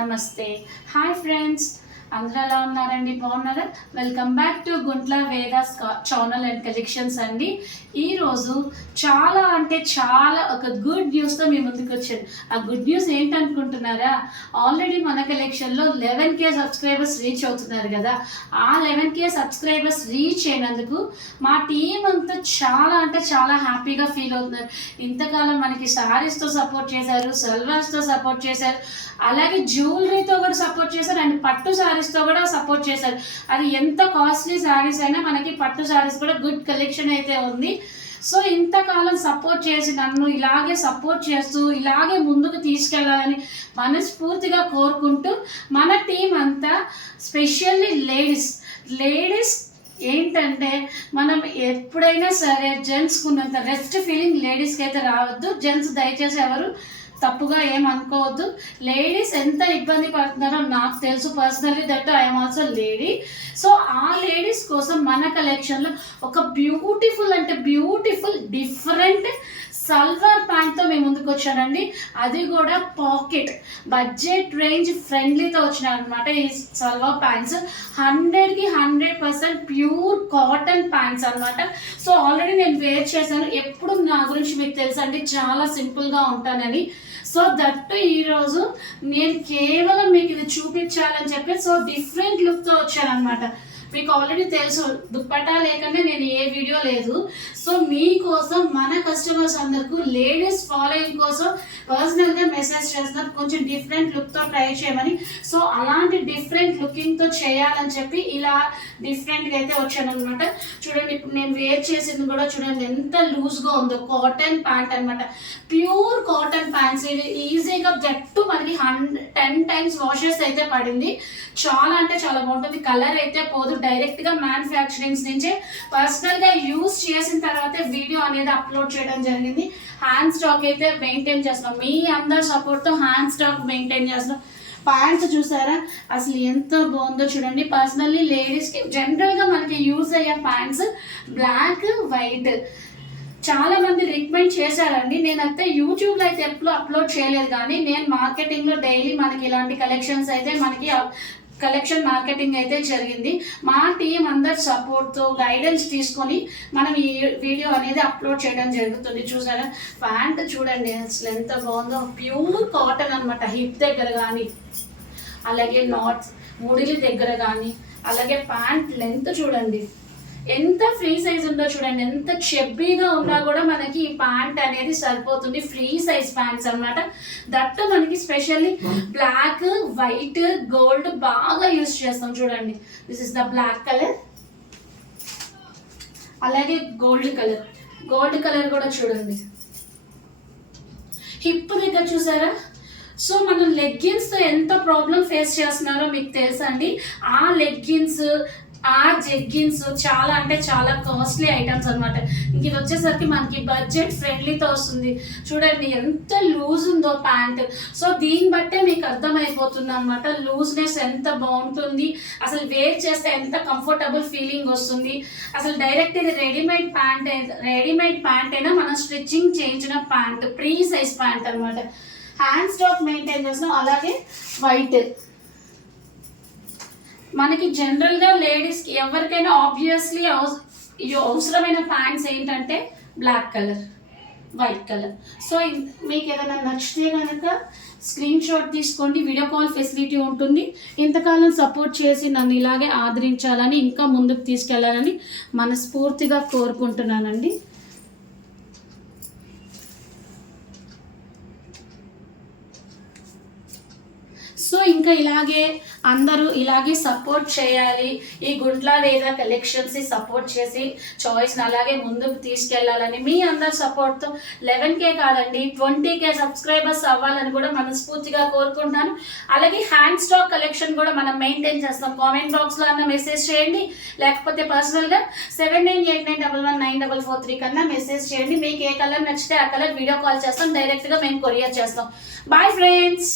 నమస్తే. Hi friends, అందరూ ఎలా ఉన్నారండి? బాగున్నారా? Welcome back to Guntla Vedas channel and collections అండి. ఈరోజు చాలా అంటే చాలా ఒక గుడ్ న్యూస్తో మీ ముందుకు వచ్చాను. ఆ గుడ్ న్యూస్ ఏంటనుకుంటున్నారా? ఆల్రెడీ మన కలెక్షన్లో 11K సబ్స్క్రైబర్స్ రీచ్ అవుతున్నారు కదా. ఆ 11K సబ్స్క్రైబర్స్ రీచ్ అయినందుకు మా టీం అంతా చాలా అంటే చాలా హ్యాపీగా ఫీల్ అవుతున్నారు. ఇంతకాలం మనకి శారీస్తో సపోర్ట్ చేశారు, సల్వార్స్తో సపోర్ట్ చేశారు, అలాగే జ్యువెలరీతో కూడా సపోర్ట్ చేశారు అండ్ పట్టు శారీస్తో కూడా సపోర్ట్ చేశారు. అది ఎంత కాస్ట్లీ శారీస్ అయినా మనకి పట్టు శారీస్ కూడా గుడ్ కలెక్షన్ అయితే ఉంది. సో ఇంతకాలం సపోర్ట్ చేసి నన్ను ఇలాగే సపోర్ట్ చేస్తూ ఇలాగే ముందుకు తీసుకెళ్ళాలని మనస్ఫూర్తిగా కోరుకుంటూ మన టీం అంతా స్పెషల్లీ లేడీస్ ఏంటంటే మనం ఎప్పుడైనా సరే జెంట్స్కి ఉన్నంత రెస్ట్ ఫీలింగ్ లేడీస్కి అయితే రావద్దు. జెంట్స్ దయచేసి ఎవరు తప్పుగా ఏమనుకోవద్దు. లేడీస్ ఎంత ఇబ్బంది పడుతున్నారో నాకు తెలుసు. Personally that I'm also lady. So ఆ లేడీస్ కోసం మన కలెక్షన్లో ఒక బ్యూటిఫుల్ అంటే బ్యూటిఫుల్ డిఫరెంట్ సల్వార్ ప్యాంట్తో మేము ముందుకు వచ్చానండి. అది కూడా పాకెట్ బడ్జెట్ రేంజ్ ఫ్రెండ్లీతో వచ్చినాయి అనమాట. ఈ సల్వార్ ప్యాంట్స్ 100కి 100% ప్యూర్ కాటన్ ప్యాంట్స్ అనమాట. సో ఆల్రెడీ నేను వేర్ చేశాను. ఎప్పుడు నా గురించి మీకు తెలుసండి, చాలా సింపుల్గా ఉంటానని. సో దట్టు ఈరోజు నేను కేవలం మీకు ఇది చూపించాలని చెప్పి సో డిఫరెంట్ లుక్తో వచ్చాను అనమాట. మీకు ఆల్రెడీ తెలుసు, దుప్పటా లేకుండా నేను ఏ వీడియో లేదు. సో మీకోసం మన కస్టమర్స్ అందరికీ లేడీస్ ఫాలోయింగ్ కోసం పర్సనల్గా మెసేజ్ చేస్తున్నారు, కొంచెం డిఫరెంట్ లుక్తో ట్రై చేయమని. సో అలాంటి డిఫరెంట్ లుకింగ్తో చేయాలని చెప్పి ఇలా డిఫరెంట్గా అయితే వచ్చాను అనమాట. చూడండి, ఇప్పుడు నేను వేర్ చేసింది కూడా చూడండి ఎంత లూజ్గా ఉందో. కాటన్ ప్యాంట్ అనమాట, ప్యూర్ కాటన్ ప్యాంట్స్. ఇది ఈజీగా జట్టు మనకి 10 times వాషెస్ అయితే పడింది. చాలా అంటే చాలా బాగుంటుంది. కలర్ అయితే పోదు. డైరెక్ట్గా మ్యానుఫ్యాక్చరింగ్స్ నుంచే పర్సనల్గా యూజ్ చేసిన తర్వాతే వీడియో అనేది అప్లోడ్ చేయడం జరిగింది. హ్యాండ్ స్టాక్ అయితే మెయింటైన్ చేస్తున్నాం. మీ అందరి సపోర్ట్తో హ్యాండ్ స్టాక్ మెయింటైన్ చేస్తున్నాం. ప్యాంట్స్ చూసారా అసలు ఎంత బాగుందో చూడండి. పర్సనల్లీ లేడీస్కి జనరల్గా మనకి యూజ్ అయ్యే ప్యాంట్స్ బ్లాక్ వైట్ చాలా మంది రికమెండ్ చేశారండి. నేనైతే యూట్యూబ్లో అయితే ఎప్పుడు అప్లోడ్ చేయలేదు, కానీ నేను మార్కెటింగ్లో డైలీ మనకి ఇలాంటి కలెక్షన్స్ అయితే మనకి కలెక్షన్ మార్కెటింగ్ అయితే జరిగింది. మా టీం అందరు సపోర్ట్తో గైడెన్స్ తీసుకొని మనం ఈ వీడియో అనేది అప్లోడ్ చేయడం జరుగుతుంది. చూసారా ప్యాంట్ చూడండి అసలు ఎంత బాగుందో. ప్యూర్ కాటన్ అనమాట. హిప్ దగ్గర కానీ అలాగే నాట్స్ ముడిలి దగ్గర కానీ అలాగే ప్యాంట్ లెంత్ చూడండి ఎంత ఫ్రీ సైజ్ ఉందో చూడండి. ఎంత చెబ్బీగా ఉన్నా కూడా మనకి ఈ ప్యాంట్ అనేది సరిపోతుంది. ఫ్రీ సైజ్ ప్యాంట్స్ అనమాట. దట్టు మనకి స్పెషల్లీ బ్లాక్ వైట్ గోల్డ్ బాగా యూస్ చేస్తాం. చూడండి this is the black colour, అలాగే గోల్డ్ కలర్ కూడా చూడండి. హిప్ దగ్గర చూసారా. సో మనం లెగ్గిన్స్తో ఎంత ప్రాబ్లం ఫేస్ చేస్తున్నారో మీకు తెలుసా అండి. ఆ లెగ్గిన్స్ ఆ జెగ్గిన్స్ చాలా అంటే చాలా కాస్ట్లీ ఐటమ్స్ అనమాట. ఇంక ఇది వచ్చేసరికి మనకి బడ్జెట్ ఫ్రెండ్లీతో వస్తుంది. చూడండి ఎంత లూజ్ ఉందో ప్యాంట్. సో దీన్ని బట్టే మీకు అర్థమైపోతుంది అనమాట లూజ్నెస్ ఎంత బాగుంటుంది, అసలు వేర్ చేస్తే ఎంత కంఫర్టబుల్ ఫీలింగ్ వస్తుంది. అసలు డైరెక్ట్ ఇది రెడీమేడ్ ప్యాంట్ అయినా మనం స్టిచ్చింగ్ చేయించిన ప్యాంట్, ప్రీ సైజ్ ప్యాంట్ అనమాట. హ్యాండ్ స్టాక్ మెయింటైన్ చేస్తున్నాం. అలాగే వైట్ మనకి జనరల్గా లేడీస్కి ఎవరికైనా ఆబ్వియస్లీ అవసరమైన ప్యాంట్స్ ఏంటంటే black colour, white colour. So మీకు ఏదైనా నచ్చితే కనుక స్క్రీన్ షాట్ తీసుకోండి. వీడియో కాల్ ఫెసిలిటీ ఉంటుంది. ఇంతకాలం సపోర్ట్ చేసి నన్ను ఇలాగే ఆదరించాలని ఇంకా ముందుకు తీసుకెళ్లాలని మనస్ఫూర్తిగా కోరుకుంటున్నానండి. సో ఇంకా ఇలాగే అందరూ ఇలాగే సపోర్ట్ చేయాలి. ఈ గుంట్ల వేద కలెక్షన్స్ని సపోర్ట్ చేసి చాయిస్ని అలాగే ముందుకు తీసుకెళ్లాలని మీ అందరి సపోర్ట్తో 11K కాదండి 20K సబ్స్క్రైబర్స్ అవ్వాలని కూడా మనస్ఫూర్తిగా కోరుకుంటున్నాను. అలాగే హ్యాండ్ స్టాక్ కలెక్షన్ కూడా మనం మెయింటైన్ చేస్తాం. కామెంట్ బాక్స్లో అన్న మెసేజ్ చేయండి, లేకపోతే పర్సనల్గా 7989119443 కన్నా మెసేజ్ చేయండి. మీకు ఏ కలర్ నచ్చితే ఆ కలర్ వీడియో కాల్ చేస్తాం, డైరెక్ట్గా మేము కొరియర్ చేస్తాం. Boy friends.